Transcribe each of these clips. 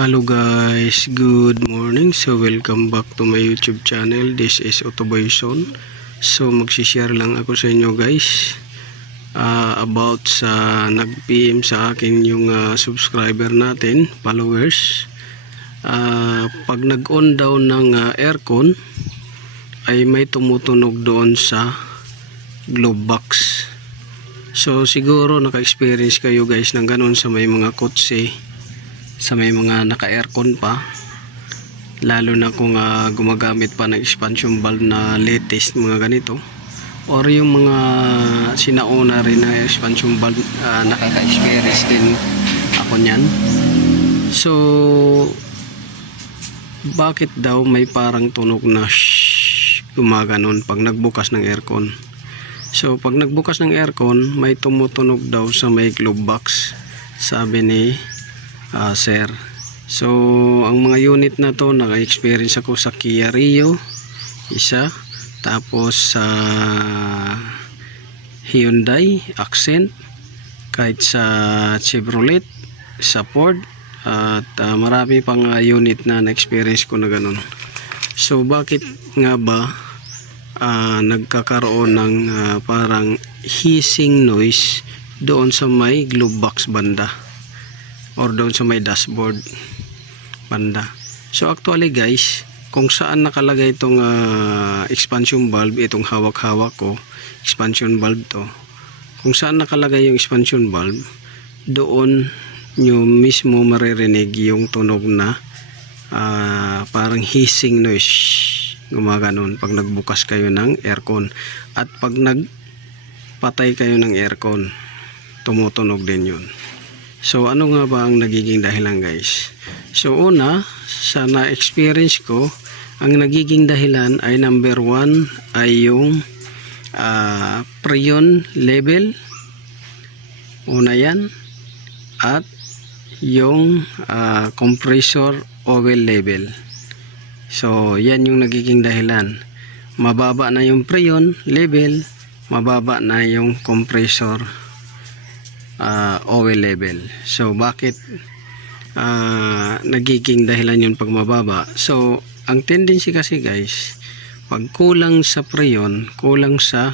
Hello guys, good morning. So welcome back to my YouTube channel. This is Otoboyson. So magsishare lang ako sa inyo guys about sa nag-PM sa akin yung subscriber natin, followers. Pag nag-on down ng aircon ay may tumutunog doon sa glove box. So siguro naka-experience kayo guys ng ganun sa may mga kotse, sa may mga naka-aircon pa, lalo na kung gumagamit pa ng expansion valve na latest mga ganito, or yung mga sinauna rin na expansion valve, nakaka-experience din ako nyan. So bakit daw may parang tunog na shhh, gumaganon pag nagbukas ng aircon? So pag nagbukas ng aircon may tumutunog daw sa may glove box, sabi ni sir. So ang mga unit na to, naka-experience ako sa Kia Rio isa, tapos sa Hyundai Accent, kahit sa Chevrolet, sa Ford, at marami pang unit na na-experience ko na ganun. So bakit nga ba nagkakaroon ng parang hissing noise doon sa may glove box banda, or doon sa may dashboard banda? So actually guys, kung saan nakalagay itong expansion valve, itong hawak-hawak ko, expansion valve to, kung saan nakalagay yung expansion valve, doon nyo mismo maririnig yung tunog na parang hissing noise, gumaganon pag nagbukas kayo ng aircon, at pag nagpatay kayo ng aircon, tumutunog din yun. So ano nga ba ang nagiging dahilan guys? So una, sa na-experience ko, ang nagiging dahilan ay number 1 ay yung freon level, una yan, at yung compressor oil level. So yan yung nagiging dahilan. Mababa na yung freon level, mababa na yung compressor oil level. So bakit nagiging dahilan yun pag mababa? So ang tendency kasi guys, pag kulang sa freon, kulang sa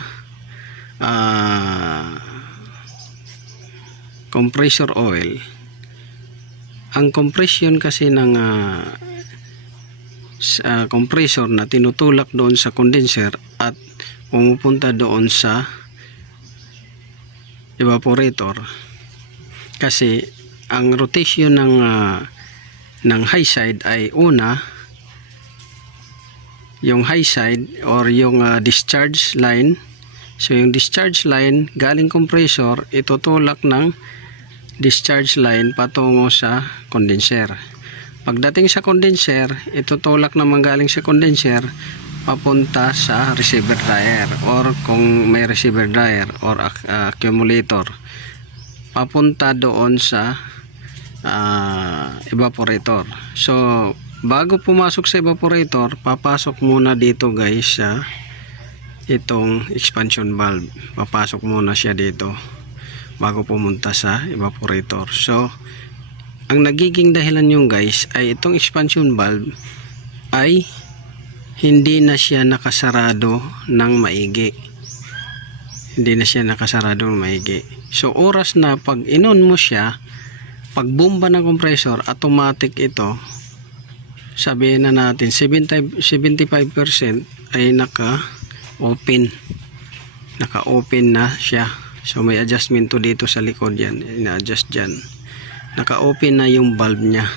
compressor oil, ang compression kasi ng compressor na tinutulak doon sa condenser at pumupunta doon sa evaporator, kasi ang rotation ng high side ay una, yung high side or yung discharge line. So yung discharge line galing compressor, itutulak ng discharge line patungo sa condenser. Pagdating sa condenser, itutulak naman galing sa condenser papunta sa receiver dryer, or kung may receiver dryer or accumulator, papunta doon sa evaporator. So bago pumasok sa evaporator, papasok muna dito guys sa itong expansion valve, papasok muna siya dito bago pumunta sa evaporator. So ang nagiging dahilan yung guys ay itong expansion valve ay hindi na siya nakasarado ng maigi. Hindi na siya nakasarado ng maigi. So oras na pag inon mo siya, pag bomba ng compressor, automatic ito, sabihin na natin 75% ay naka-open na siya. So may adjustment to dito sa likod yan, ina-adjust dyan, naka-open na yung valve nya,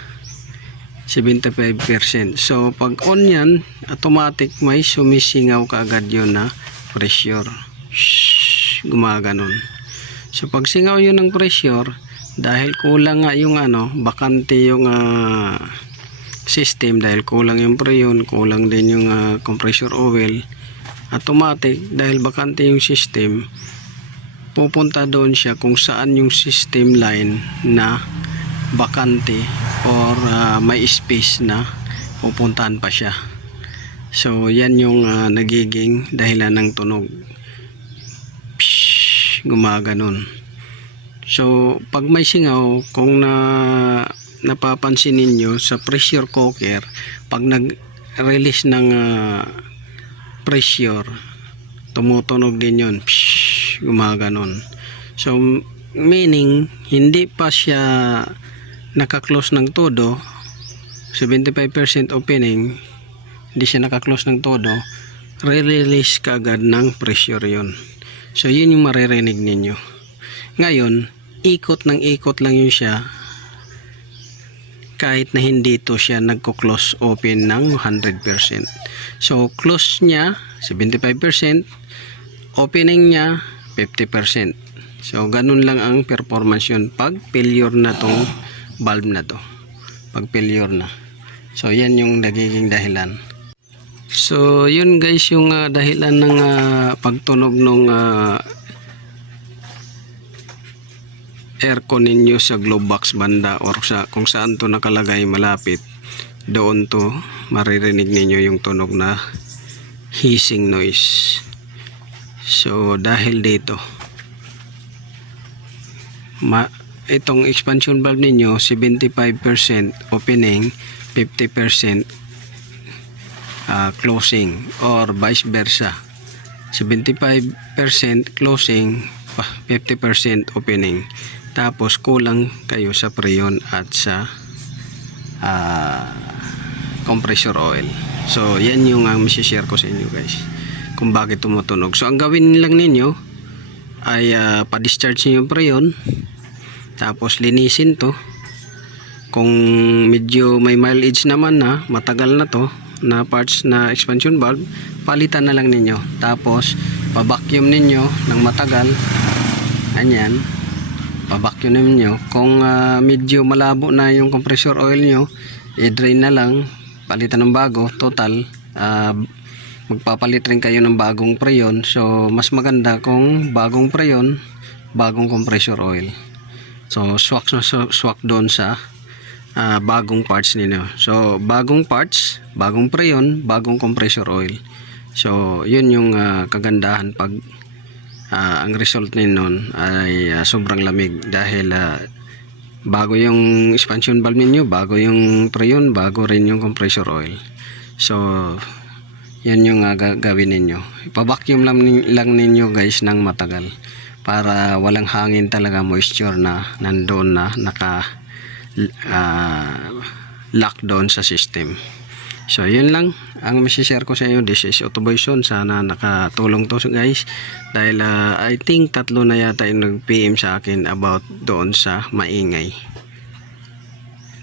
75%. So pag on yan, automatic may sumisingaw kaagad yun na pressure, shhh, gumaganon. So pag singaw yun ng pressure, dahil kulang nga yung bakante yung system, dahil kulang yung freon, kulang din yung compressor oil, automatic, dahil bakante yung system, pupunta doon siya kung saan yung system line na bakante or may space na pupuntahan pa siya. So yan yung nagiging dahilan ng tunog, psh, gumaganon. So pag may singaw, kung napapansin ninyo sa pressure cooker, pag nag-release ng pressure, tumutunog din yun. Psh, gumaganon. So, meaning, hindi pa siya nakaklose ng todo. 75% opening, hindi siya nakaklose ng todo, re-release kaagad ng pressure yun. So, yun yung maririnig ninyo. Ngayon, ikot ng ikot lang yun siya, kahit na hindi to siya nagko-close open ng 100%. So, close niya 75%, opening niya 50%. So, ganun lang ang performance yun pag failure na tong valve na to. Pag failure na. So, yan yung nagiging dahilan. So, yun guys yung dahilan ng pagtunog ng aircon ninyo sa glove box banda or sa kung saan to nakalagay malapit, doon to maririnig ninyo yung tunog na hissing noise. So dahil dito itong expansion valve ninyo 75% opening, 50% closing, or vice versa, 75% closing, 50% opening. Tapos kulang kayo sa preyon at sa compressor oil. So yan yung share ko sa inyo guys kung bakit tumutunog. So ang gawin lang ninyo ay pa-discharge niyo yung preyon, tapos linisin to. Kung medyo may mileage naman na, matagal na to na parts na expansion valve, palitan na lang ninyo. Tapos pa-vacuum ninyo ng matagal. Ganyan, pa-vacuum ninyo. Kung medyo malabo na yung compressor oil nyo, i-drain na lang, palitan ng bago. Total magpapalit rin kayo ng bagong preyon. So mas maganda kung bagong preyon, bagong compressor oil. So swak na swak doon sa bagong parts ninyo. So bagong parts, bagong preyon, bagong compressor oil. So yun yung kagandahan pag ang result nun ay sobrang lamig dahil bago yung expansion valve ninyo, bago yung preyon, bago rin yung compressor oil. So yan yung gagawin ninyo. Ipa-vacuum lang ninyo guys ng matagal para walang hangin talaga, moisture na nandoon na naka lock down sa system. So yun lang ang share ko sa inyo. This is Autoboyson. Sana nakatulong to guys, dahil I think 3 na yata yung nag-PM sa akin about doon sa maingay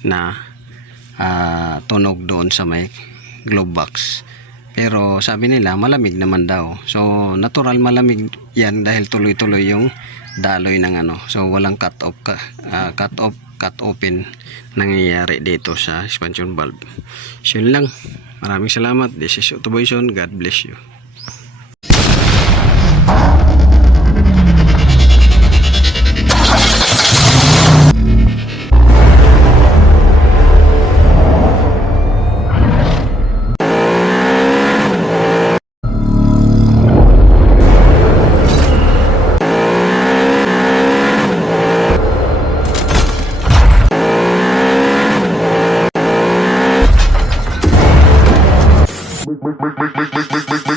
na tunog doon sa may glove box. Pero sabi nila malamig naman daw. So natural malamig yan dahil tuloy-tuloy yung daloy ng so walang cut open nangyayari dito sa expansion valve. So yun lang. Maraming salamat. This is Autoboyson. God bless you. Make